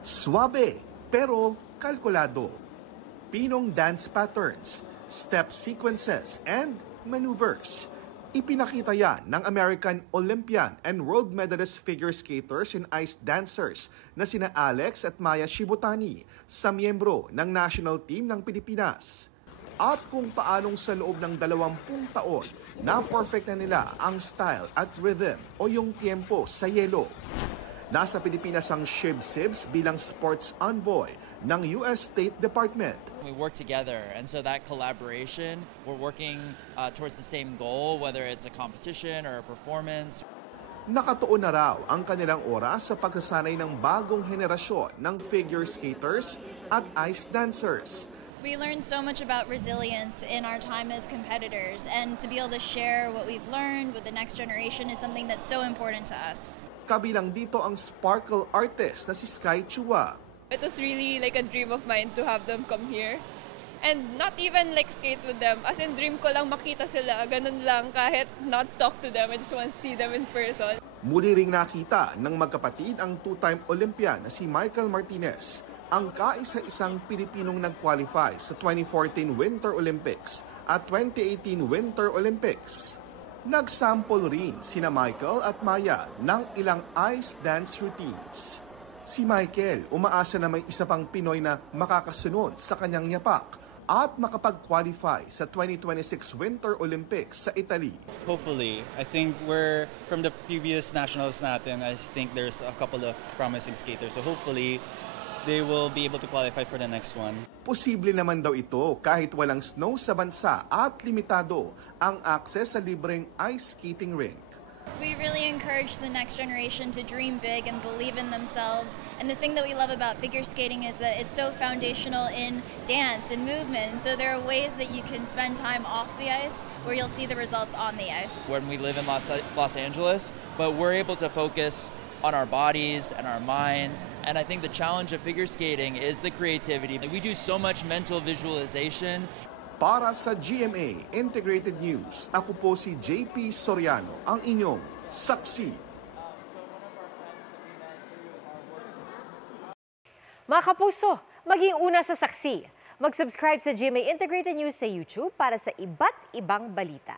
Suabe pero kalkulado. Pinong dance patterns, step sequences, and maneuvers. Ipinakita yan ng American Olympian and world medalist figure skaters and ice dancers na sina Alex at Maya Shibutani sa miyembro ng national team ng Pilipinas. At kung paanong sa loob ng 20 taon, na-perfect na nila ang style at rhythm o yung tiempo sa yelo. Nasa Pilipinas ang Shib Sibs bilang sports envoy ng US State Department. We work together, and so that collaboration, we're working towards the same goal, whether it's a competition or a performance. Nakatuon na raw ang kanilang oras sa pagsasanay ng bagong henerasyon ng figure skaters at ice dancers. We learned so much about resilience in our time as competitors, and to be able to share what we've learned with the next generation is something that's so important to us. Kabilang dito ang sparkle artist na si Sky Chua. It was really like a dream of mine to have them come here. And not even like skate with them. As in, dream ko lang makita sila. Ganun lang, kahit not talk to them. I just want to see them in person. Muli ring nakita ng magkapatid ang two-time Olympian na si Michael Martinez, ang kaisa-isang Pilipinong nag-qualify sa 2014 Winter Olympics at 2018 Winter Olympics. Nagsample rin sina Michael at Maya ng ilang ice dance routines. Si Michael umaasa na may isa pang Pinoy na makakasunod sa kanyang yapak at makapag-qualify sa 2026 Winter Olympics sa Italy. Hopefully, I think we're from the previous nationals natin, I think there's a couple of promising skaters. So hopefully, they will be able to qualify for the next one. Posible naman daw ito kahit walang snow sa bansa at limitado ang access sa libreng ice skating rink. We really encourage the next generation to dream big and believe in themselves. And the thing that we love about figure skating is that it's so foundational in dance and movement. And so there are ways that you can spend time off the ice where you'll see the results on the ice. When we live in Los Angeles, but we're able to focus on our bodies and our minds. And I think the challenge of figure skating is the creativity. We do so much mental visualization. Para sa GMA Integrated News, ako po si JP Soriano, ang inyong saksi. Mga kapuso, maging una sa saksi. Mag-subscribe sa GMA Integrated News sa YouTube para sa iba't ibang balita.